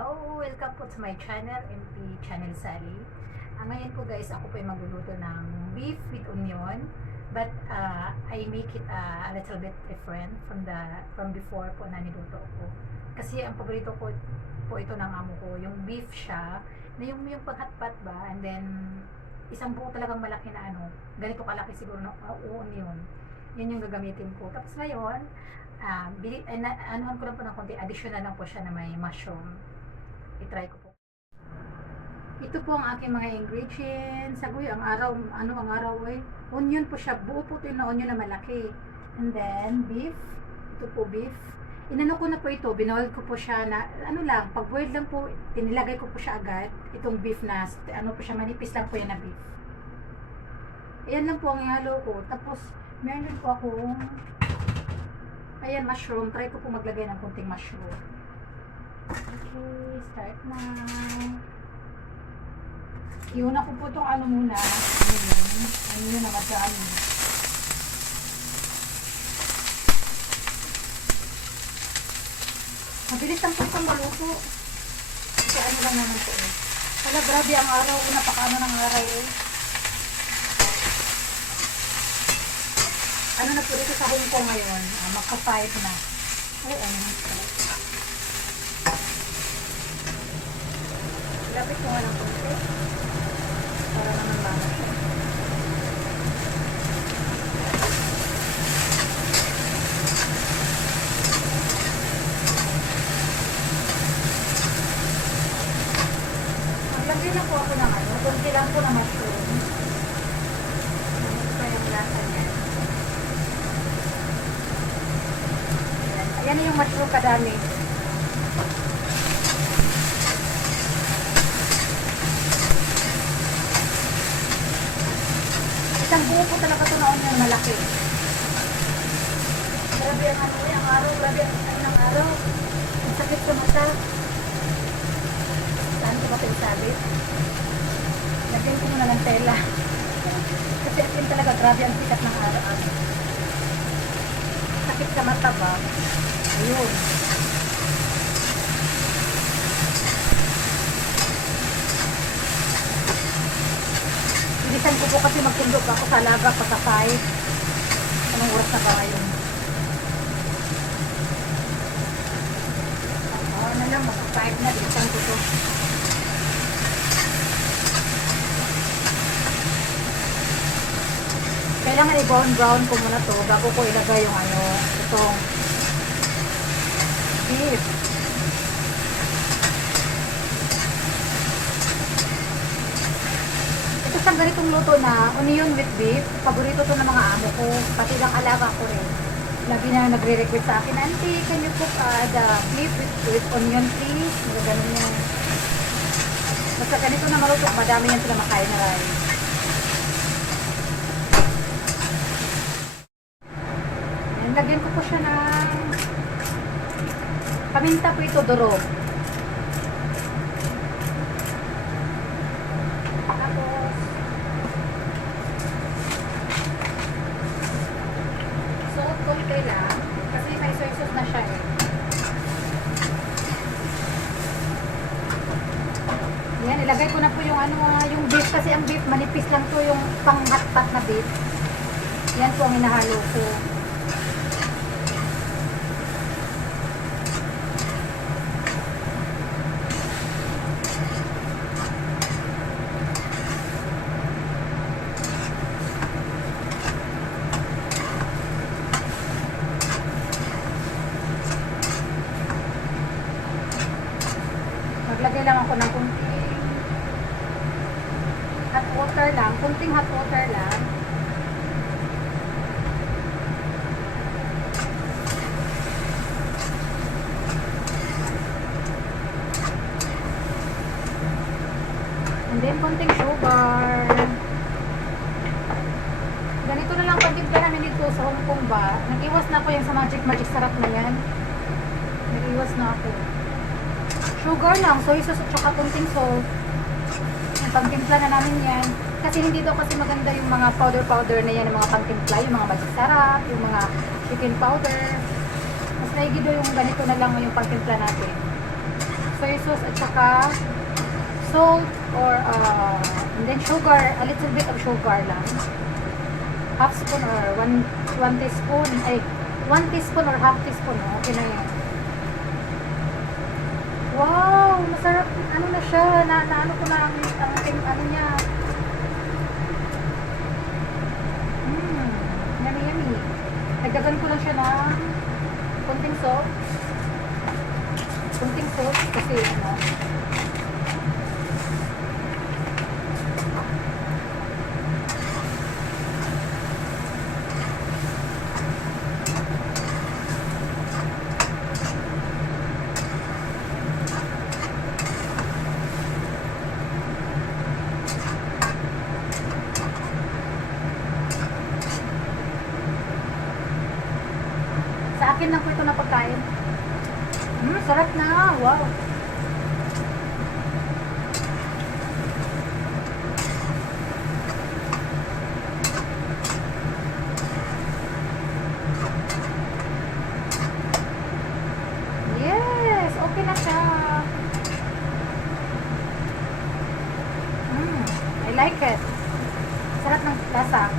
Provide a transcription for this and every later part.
Hello! Welcome po to my channel, MP Channel Sally. Ngayon po guys, ako po ay magluluto ng beef with onion. But I make it a little bit different from before po na niluto ko. Kasi ang paborito ko po ito ng amo ko, yung beef siya, na yung paghatpat ba, and then isang buo talagang malaki na ganito kalaki siguro ng onion. Yun yung gagamitin ko. Tapos ngayon, anuhan ko lang po ng konti, additional lang po siya na may mushroom. I-try ko po. Ito po ang aking mga ingredients. Sagoy, ang araw eh. Onion po siya, buo po ito yung onion na malaki. And then, beef. Ito po beef. Inano ko na po ito, binoil ko po siya na, pag-boil lang po, tinilagay ko po siya agad. Itong beef na, po siya, manipis lang po yan na beef. Ayan lang po ang ihalo ko. Tapos, meron po akong ayan, mushroom. Try ko po maglagay ng kunting mushroom. Okay, start na. Iuna ko po itong muna. Ano yun na madami. Mabilis lang po itong maluto. Kasi lang naman po eh. Wala, grabe ang araw. Napakaano ng araw eh. Ano na po dito sa Hong Kong ngayon? Magka-5 na. Ay, lapit ko nga ng konti. Para naman bama siya. Maglagay na po ako ng konti lang po na mushroom. Ano pa yung lasa niya? Ayan yung mushroom kadami. Isang buo po talaga ito na onion malaki. Grabe ang araw. Grabe ang araw. Ang sakit sa mata. Saan ko ba pinasabit? Lagyan ko muna ng tela. Kasi akin talaga grabe ang sikat ng araw. Sakit sa mata ba? Ayun. Bilisan ko po kasi magtundog ako sa laga pa sa 5. Anong oras na ba ngayon? Ano lang, mag-5 na. Bilisan ko to. Kailangan i-brown ko muna to bago ko ilagay yung itong beef. Ito siyang ganitong luto na onion with beef. Paborito to ng mga amo ko. Pati lang alaga ko rin. Lagi na nagre-request sa akin, Auntie, can you cook the beef with onion please? Magaganon yan. Basta ganito na maluto, madami yan sila makain na rin. Lagyan ko po siya ng paminta po ito, durog. Tapos salt konti lang kasi may soy sauce na siya eh. Yan, ilagay ko na po yung yung beef kasi ang beef manipis lang to, yung pang-hot-pot na beef. Yan po ang hinahalo ko. Maglagay lang ako ng kunting hot water lang. Kunting hot water lang. And then kunting sugar. Ganito na lang pagtimpla namin dito sa Hong Kong ba. Nag-iwas na ako yung sa magic sarap na yan. Nag-iwas na ako. Sugar lang, soy sauce at saka kunting salt. Yung pagtimpla na namin yan. Kasi hindi daw kasi maganda yung mga powder na yan, yung mga pagtimpla, yung mga magic sarap, yung mga chicken powder. Mas naigi daw yung ganito na lang yung pagtimpla natin. soy sauce at saka salt or and then sugar, a little bit of sugar lang. Half spoon or 1 teaspoon. Ay, 1 teaspoon or half teaspoon. Okay na yan. Wow! Masarap. Ano na siya? Ano ko na ang ano niya. Yummy, yummy. Nagdagan ko lang siya ng kunting salt. Kunting salt kasi ano. Sa akin lang po ito na pagkain. Sarap na. Wow. Yes, okay na siya. I like it. Sarap ng lasa.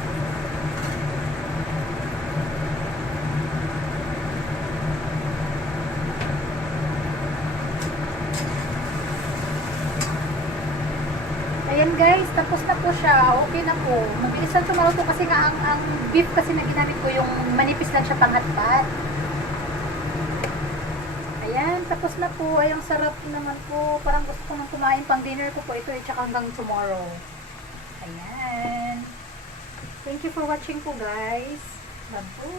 Ayan guys, tapos na po siya. Okay na po. Mabilis lang tumaluto kasi nga ang beef kasi na ginamit ko yung manipis lang siya panghatpat. Ayan, tapos na po. Ay, ang sarap naman po. Parang gusto ko nang kumain pang dinner ko po ito at saka hanggang tomorrow. Ayan. Thank you for watching po guys. Love po.